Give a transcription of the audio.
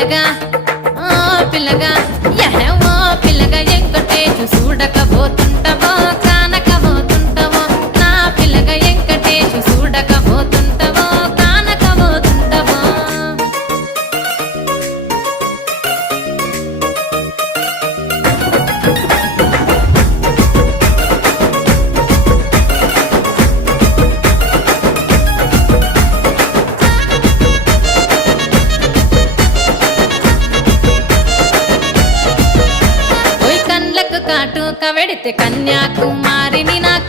పిల్లగా ఓ పిల్లగా యహో పిల్లగా ఎంకటేశు చూడకపోతుంటవో కానకపోతుంటవో నా పిల్లగా ఎంకటేశు చూడకపోతుంటవో కానకపోతుంటవో ఓయ్ కండ్లకు కాటు కవెడితే కన్యాకుమారిని నా